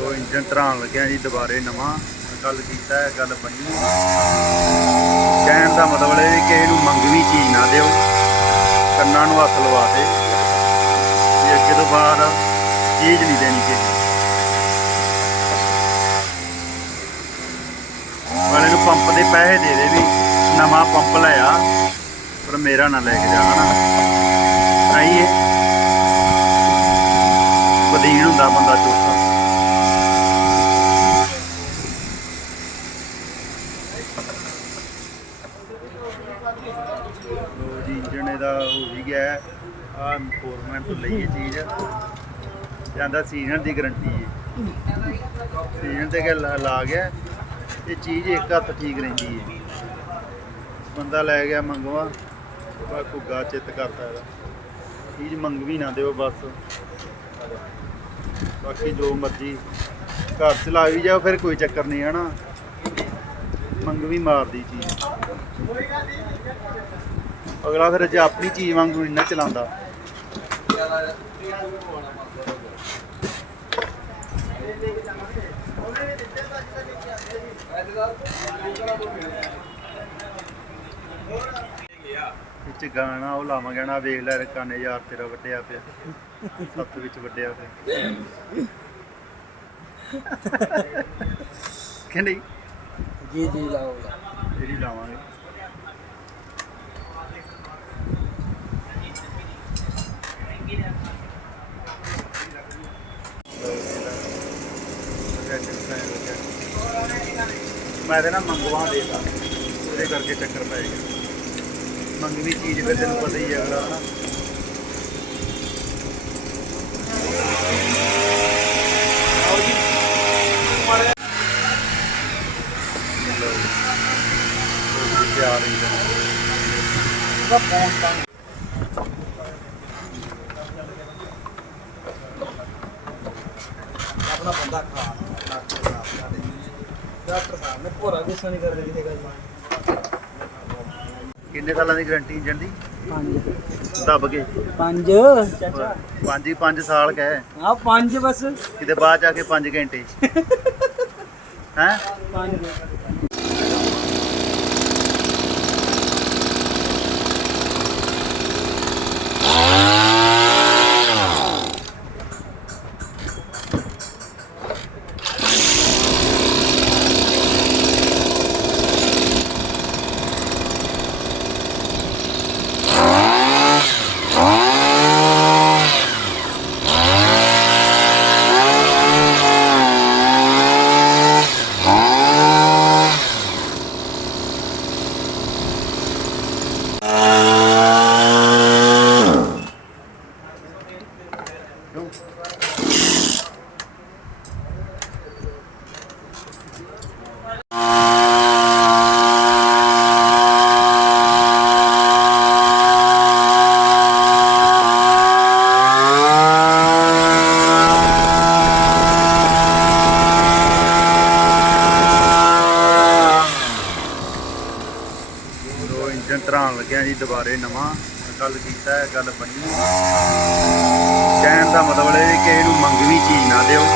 ਉਹ ਇੰਜਨ ਧਰਾਉਣ ਲੱਗਿਆ ਜੀ ਦੁਬਾਰੇ ਨਵਾਂ ਗੱਲ ਕੀਤਾ ਹੈ ਗੱਲ ਬਣੀ। ਕਹਿਣ ਦਾ ਮਤਲਬ ਇਹ ਵੀ ਕਿਸੇ ਨੂੰ ਮੰਗਵੀ ਚੀਜ਼ ਨਾ ਦਿਓ, ਕੰਨਾਂ ਨੂੰ ਹੱਥ ਲਵਾ ਦੇ, ਵੀ ਅੱਗੇ ਤੋਂ ਬਾਅਦ ਚੀਜ਼ ਨਹੀਂ ਦੇਣੀ ਕਿਸੇ ਵਾਲੇ ਨੂੰ ਪੰਪ ਦੇ ਪੈਸੇ ਦੇ ਦੇ ਵੀ ਨਵਾਂ ਪੰਪ ਲਿਆ, ਪਰ ਮੇਰਾ ਨਾ ਲੈ ਕੇ ਜਾ, ਹਨਾ? ਆਈ ਬਦੀਨ ਹੁੰਦਾ ਬੰਦਾ ਚੋਖਾ ਲੋ ਜੀ, ਇੰਜਣ ਇਹਦਾ ਹੋ ਵੀ ਗਿਆ ਆ ਫੋਰਮੈਨ ਤੋਂ ਲਈ ਇਹ ਚੀਜ਼। ਜਾਂਦਾ ਸੀਜ਼ਨ ਦੀ ਗਾਰੰਟੀ ਹੈ। ਸੀਜ਼ਨ ਤੇ ਗੱਲ ਲਾ ਗਿਆ ਇਹ ਚੀਜ਼ ਇੱਕ ਹੱਥ ਠੀਕ ਰਹਿੰਦੀ ਹੈ। ਬੰਦਾ ਲੈ ਗਿਆ, ਮੰਗਵਾ। ਬਾ ਘੁੱਗਾ ਚਿੱਤ ਕਰਤਾ ਇਹਦਾ। ਚੀਜ਼ ਮੰਗਵੀ ਨਾ ਦਿਓ ਬਸ। ਬਾਕੀ ਜੋ ਮਰਜ਼ੀ ਘਰ ਚ ਲਾ ਵੀ ਜਾਓ, ਫਿਰ ਕੋਈ ਚੱਕਰ ਨਹੀਂ ਹੈ ਨਾ ਮੰਗ ਵੀ ਮਾਰਦੀ ਚੀਜ਼। ਅਗਲਾ ਫਿਰ ਜੇ ਆਪਣੀ ਚੀਜ਼ ਵਾਂਗੂ ਨਹੀਂ ਚਲਾਉਂਦਾ। ਇਹ ਗਾਣਾ ਉਹ ਲਾਵਾਂਗੇ ਨਾ ਵੇਖ ਲੈ ਕਾਨੇ ਯਾਰ ਤੇਰਾ ਵੱਡਿਆ ਪਿਆ। ਸੱਤ ਵਿੱਚ ਵੱਡਿਆ ਪਿਆ। ਕਿ ਨਹੀਂ? ਜੀ ਜੀ ਲਾਉਂਗਾ ਜਿਹੜੀ ਲਾਵਾਂਗੇ। ਮੈਂ ਤੇ ਨਾ ਮੰਗਵਾ ਦੇਤਾ ਉਹਦੇ ਕਰਕੇ ਚੱਕਰ ਪੈ ਗਿਆ। ਮੰਗਵੀ ਚੀਜ਼ ਫਿਰ ਤੈਨੂੰ ਪਤਾ ਹੀ ਹੈ ਅਗਲਾ ਹਨਾ? ਆਓ ਜੀ। ਲਓ ਜੀ। ਉਹ ਵੀ ਤਿਆਰ ਹੀ। ਹੈ ਉਹਦਾ ਫੋਨ ਤਾਂ ਆਪਣਾ ਬੰਦਾ ਖਾ ਡਾਕਟਰ ਸਾਹਿਬ ਸਾਡੇ ਡਾਕਟਰ ਸਾਹਿਬ ਨੇ ਭੋਰਾ ਗੁੱਸਾ ਨਹੀਂ ਕਰਦੇ ਕਿਸੇ ਗੱਲ ਦਾ ਕਿੰਨੇ ਸਾਲਾਂ ਦੀ ਗਾਰੰਟੀ ਇੰਜਨ ਦੀ ਪੰਜ। ਦੱਬ ਕੇ। ਪੰਜ। ਚਾਚਾ। ਪੰਜ ਹੀ 5 ਸਾਲ ਕਹੇ ਆ ਪੰਜ ਬਸ। ਕਿਤੇ ਬਾਅਦ ਜਾ ਕੇ 5 ਘੰਟੇ। ਹੈ? ਪੰਜ ਦੋ ਇੰਜਨ ਧਰਾਉਣ ਲੱਗਿਆ ਜੀ ਦੁਬਾਰੇ ਨਵਾਂ ਗੱਲ ਕੀਤਾ ਹੈ ਗੱਲ ਬਣੀ। ਕਹਿਣ ਦਾ ਮਤਲਬ ਇਹ ਵੀ ਕਿਸੇ ਮੰਗਵੀ ਚੀਜ਼ ਨਾ ਦਿਓ,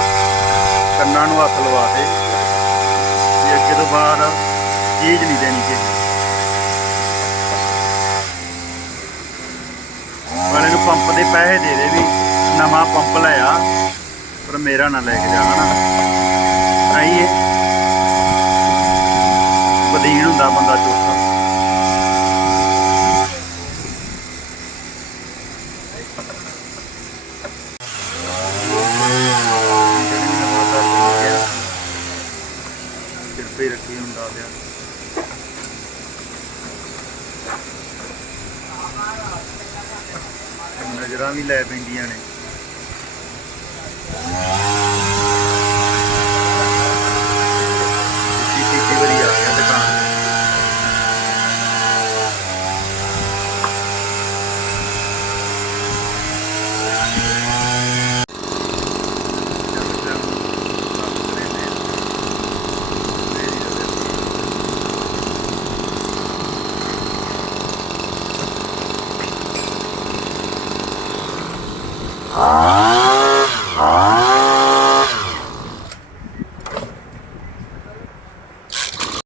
ਕੰਨਾਂ ਨੂੰ ਹੱਥ ਲਵਾ ਦੇ, ਵੀ ਅੱਗੇ ਤੋਂ ਬਾਅਦ ਚੀਜ਼ ਨਹੀਂ ਦੇਣੀ ਕਿਸੇ ਵਾਲੇ ਨੂੰ ਪੰਪ ਦੇ ਪੈਸੇ ਦੇ ਦੇ ਵੀ, ਨਵਾਂ ਪੰਪ ਲਿਆ, ਪਰ ਮੇਰਾ ਨਾ ਲੈ ਕੇ ਜਾਣਾ ਹਨਾ? ਆਈ ਬਦੀਨ ਹੁੰਦਾ ਬੰਦਾ ਚੋਖਾ ਆਪੇ ਰੱਖੀ ਹੁੰਦਾ ਦਿਆ ਨਜ਼ਰਾਂ ਵੀ ਲੈ ਪੈਂਦੀਆਂ ਨੇ। Ah!